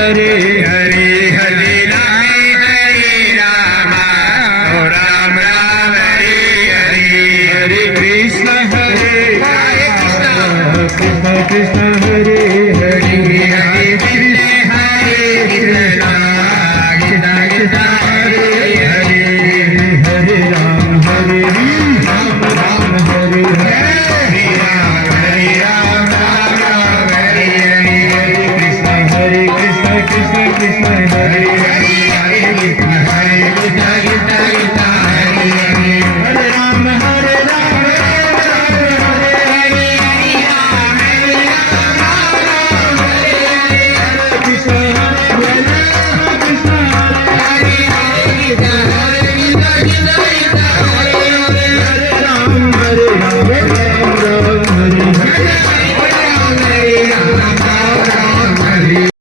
Hare Hare Hare Ram Hare Ram Ram Ram Hare Hare Hare Krishna Krishna Krishna Hare Hare Hare Krishna Krishna Krishna Hare Hare Hare Ram Hare Ram Ram Hare Hare Hare Ram Ram Ram Hare Hare Hare Krishna Krishna Krishna Hare Hare